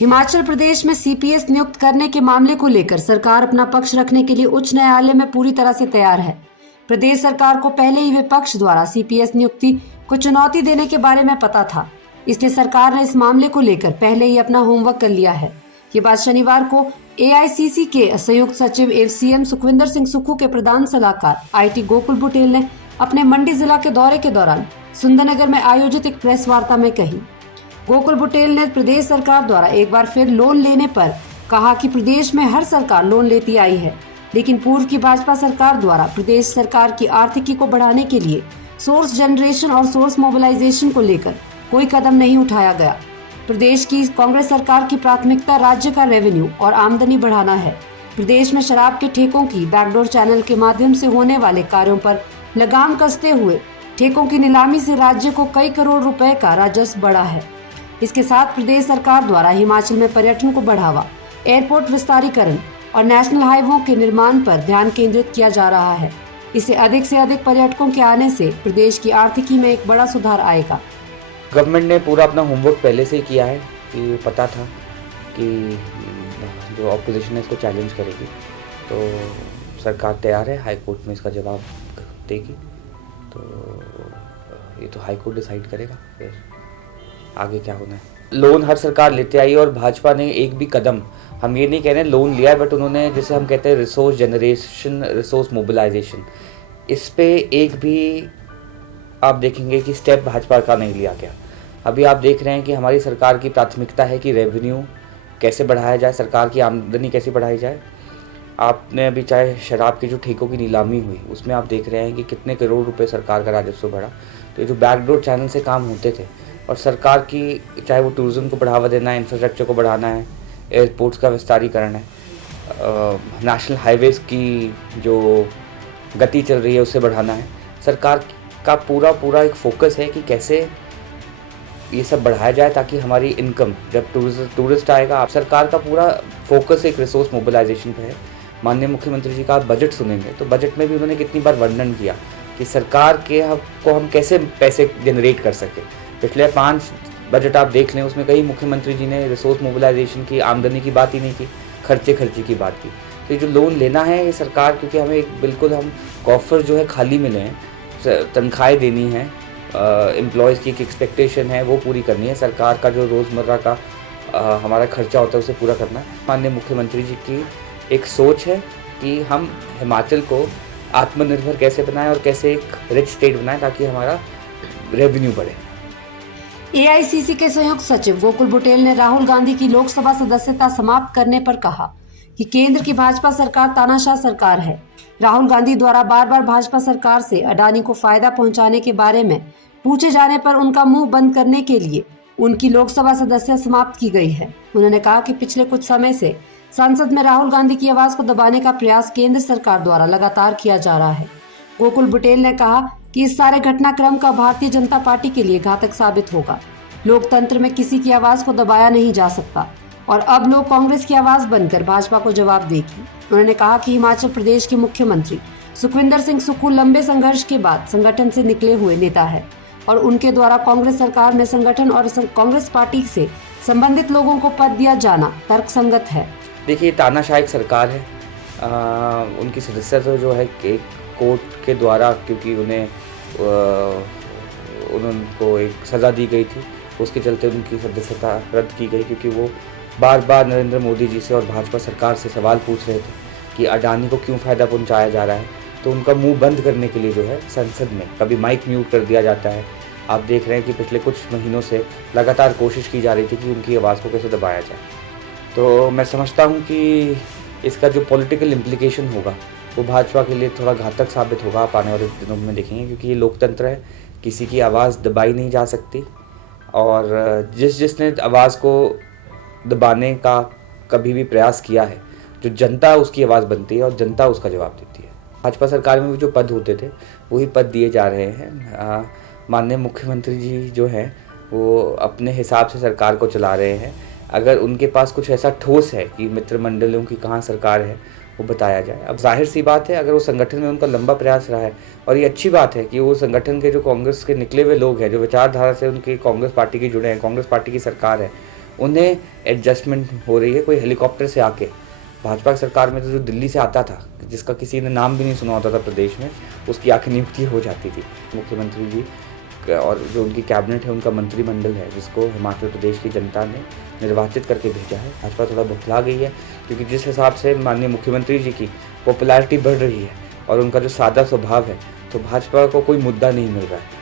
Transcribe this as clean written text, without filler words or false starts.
हिमाचल प्रदेश में सीपीएस नियुक्त करने के मामले को लेकर सरकार अपना पक्ष रखने के लिए उच्च न्यायालय में पूरी तरह से तैयार है। प्रदेश सरकार को पहले ही विपक्ष द्वारा सीपीएस नियुक्ति को चुनौती देने के बारे में पता था, इसलिए सरकार ने इस मामले को लेकर पहले ही अपना होमवर्क कर लिया है। ये बात शनिवार को एआईसीसी के संयुक्त सचिव एवं सीएम सुखविंदर सिंह सुक्खू के प्रधान सलाहकार आईटी गोकुल बुटेल ने अपने मंडी जिला के दौरे के दौरान सुंदरनगर में आयोजित एक प्रेस वार्ता में कही। गोकुल बुटेल ने प्रदेश सरकार द्वारा एक बार फिर लोन लेने पर कहा कि प्रदेश में हर सरकार लोन लेती आई है, लेकिन पूर्व की भाजपा सरकार द्वारा प्रदेश सरकार की आर्थिकी को बढ़ाने के लिए सोर्स जनरेशन और सोर्स मोबिलाइजेशन को लेकर कोई कदम नहीं उठाया गया। प्रदेश की कांग्रेस सरकार की प्राथमिकता राज्य का रेवेन्यू और आमदनी बढ़ाना है। प्रदेश में शराब के ठेकों की बैकडोर चैनल के माध्यम से होने वाले कार्यों पर लगाम कसते हुए ठेकों की नीलामी से राज्य को कई करोड़ रुपए का राजस्व बढ़ा है। इसके साथ प्रदेश सरकार द्वारा हिमाचल में पर्यटन को बढ़ावा, एयरपोर्ट विस्तारीकरण और नेशनल हाईवे के निर्माण पर ध्यान केंद्रित किया जा रहा है। इससे अधिक पर्यटकों के आने से प्रदेश की आर्थिकी में एक बड़ा सुधार आएगा। गवर्नमेंट ने पूरा अपना होमवर्क पहले से ही किया है कि पता था कि जो ऑपोजिशन है इसको चैलेंज करेगी, तो सरकार तैयार है, हाई कोर्ट में इसका जवाब देगी। तो ये तो हाई कोर्ट डिसाइड करेगा फिर आगे क्या होना है। लोन हर सरकार लेते आई और भाजपा ने एक भी कदम, हम ये नहीं कह रहे लोन लिया है, बट उन्होंने जैसे हम कहते हैं रिसोर्स जनरेशन, रिसोर्स मोबिलाइजेशन, इस पे एक भी आप देखेंगे कि स्टेप भाजपा का नहीं लिया गया। अभी आप देख रहे हैं कि हमारी सरकार की प्राथमिकता है कि रेवेन्यू कैसे बढ़ाया जाए, सरकार की आमदनी कैसे बढ़ाई जाए। आपने अभी चाहे शराब की जो ठेकों की नीलामी हुई उसमें आप देख रहे हैं कि कितने करोड़ रुपए सरकार का राजस्व बढ़ा। तो ये जो बैकडोर चैनल से काम होते थे और सरकार की, चाहे वो टूरिज्म को बढ़ावा देना है, इंफ्रास्ट्रक्चर को बढ़ाना है, एयरपोर्ट्स का विस्तारीकरण है, नेशनल हाईवेज़ की जो गति चल रही है उसे बढ़ाना है, सरकार का पूरा एक फोकस है कि कैसे ये सब बढ़ाया जाए ताकि हमारी इनकम, जब टूरिस्ट आएगा, आप सरकार का पूरा फोकस एक रिसोर्स मोबिलाइजेशन पे है। माननीय मुख्यमंत्री जी का आप बजट सुनेंगे तो बजट में भी उन्होंने कितनी बार वर्णन किया कि सरकार के को हम कैसे पैसे जनरेट कर सके। पिछले 5 बजट आप देख लें, उसमें कई मुख्यमंत्री जी ने रिसोर्स मोबिलाइजेशन की, आमदनी की बात ही नहीं की, खर्चे की बात की। तो ये जो लोन लेना है ये सरकार, क्योंकि हमें बिल्कुल हम कॉफर जो है खाली मिले हैं, तनख्वाहें देनी है, एम्प्लॉयज़ की एक एक्सपेक्टेशन है वो पूरी करनी है, सरकार का जो रोज़मर्रा का हमारा खर्चा होता है उसे पूरा करना है। माननीय मुख्यमंत्री जी की एक सोच है कि हम हिमाचल को आत्मनिर्भर कैसे बनाएं और कैसे एक रिच स्टेट बनाएं ताकि हमारा रेवेन्यू बढ़े। एआईसीसी के संयुक्त सचिव गोकुल बुटेल ने राहुल गांधी की लोकसभा सदस्यता समाप्त करने पर कहा कि केंद्र की भाजपा सरकार तानाशाह सरकार है। राहुल गांधी द्वारा बार भाजपा सरकार से अडानी को फायदा पहुंचाने के बारे में पूछे जाने पर उनका मुंह बंद करने के लिए उनकी लोकसभा सदस्यता समाप्त की गई है। उन्होंने कहा कि पिछले कुछ समय से संसद में राहुल गांधी की आवाज को दबाने का प्रयास केंद्र सरकार द्वारा लगातार किया जा रहा है। गोकुल बुटेल ने कहा कि इस सारे घटनाक्रम का भारतीय जनता पार्टी के लिए घातक साबित होगा। लोकतंत्र में किसी की आवाज को दबाया नहीं जा सकता और अब लोग कांग्रेस की आवाज बनकर भाजपा को जवाब देगी। उन्होंने कहा कि हिमाचल प्रदेश के मुख्यमंत्री सुखविंदर सिंह सुक्खू लंबे संघर्ष के बाद संगठन से निकले हुए नेता है और उनके द्वारा कांग्रेस सरकार में संगठन और कांग्रेस पार्टी से संबंधित लोगों को पद दिया जाना तर्कसंगत है। देखिए, तानाशाह एक सरकार है, उनकी सदस्यता जो है कोर्ट के द्वारा, क्योंकि उनको एक सज़ा दी गई थी, उसके चलते उनकी सदस्यता रद्द की गई, क्योंकि वो बार नरेंद्र मोदी जी से और भाजपा सरकार से सवाल पूछ रहे थे कि अडानी को क्यों फ़ायदा पहुंचाया जा रहा है। तो उनका मुंह बंद करने के लिए जो है संसद में कभी माइक म्यूट कर दिया जाता है। आप देख रहे हैं कि पिछले कुछ महीनों से लगातार कोशिश की जा रही थी कि उनकी आवाज़ को कैसे दबाया जाए। तो मैं समझता हूँ कि इसका जो पॉलिटिकल इम्प्लीकेशन होगा वो भाजपा के लिए थोड़ा घातक साबित होगा। आप आने वाले दिनों में देखेंगे, क्योंकि ये लोकतंत्र है, किसी की आवाज़ दबाई नहीं जा सकती और जिसने आवाज़ को दबाने का कभी भी प्रयास किया है, जो जनता उसकी आवाज़ बनती है और जनता उसका जवाब देती है। भाजपा सरकार में भी जो पद होते थे वही पद दिए जा रहे हैं। माननीय मुख्यमंत्री जी जो हैं वो अपने हिसाब से सरकार को चला रहे हैं। अगर उनके पास कुछ ऐसा ठोस है कि मित्र मंडलियों की कहाँ सरकार है वो बताया जाए। अब जाहिर सी बात है, अगर वो संगठन में उनका लंबा प्रयास रहा है और ये अच्छी बात है कि वो संगठन के जो कांग्रेस के निकले हुए लोग हैं, जो विचारधारा से उनकी कांग्रेस पार्टी के जुड़े हैं, कांग्रेस पार्टी की सरकार है, उन्हें एडजस्टमेंट हो रही है। कोई हेलीकॉप्टर से आके भाजपा की सरकार में तो जो दिल्ली से आता था, जिसका किसी ने नाम भी नहीं सुना होता था प्रदेश में, उसकी आखिर नियुक्ति हो जाती थी। मुख्यमंत्री जी और जो उनकी कैबिनेट है, उनका मंत्रिमंडल है, जिसको हिमाचल प्रदेश की जनता ने निर्वाचित करके भेजा है। भाजपा थोड़ा बौखला गई है, क्योंकि जिस हिसाब से माननीय मुख्यमंत्री जी की पॉपुलैरिटी बढ़ रही है और उनका जो सादा स्वभाव है, तो भाजपा को कोई मुद्दा नहीं मिल रहा है।